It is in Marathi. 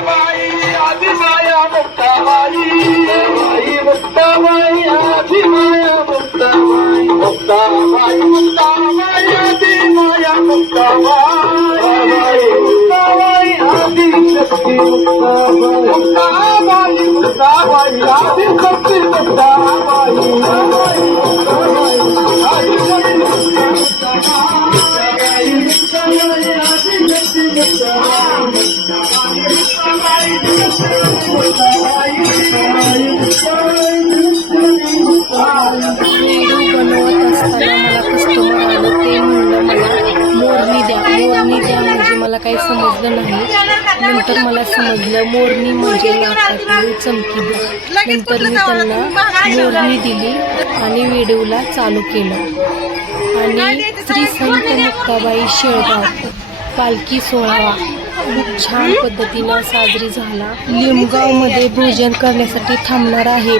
मुक्ताबाई आदिमाया मुक्ताबाई मुक्ताबाई आदिमाया मुक्ताबाई मुक्ताबाई मुक्ताबाई मुक्ताबाई मुक्ताबाई आदिशक्ती मुक्ताबाई मुक्ताबाई मुक्ताबाई आदिशक्ती मुक्ताबाई मुक्ताबाई आदिशक्ती मुक्ताबाई मुक्ताबाई आदिशक्ती मुक्ताबाई व्हिडिओ बनवत असताना मला काही समजलं नाही नंतर मला समजलं मोरणी म्हणजे नाकातली चमकी द्या नंतर मी त्यांना मोरणी दिली आणि व्हिडिओला चालू केलं आणि श्री संत मुक्ताबाई शेळगाव पालखी सोहळा खूप छान पद्धतीनं साजरी झाला. लिमगावमध्ये भोजन करण्यासाठी थांबणार आहे.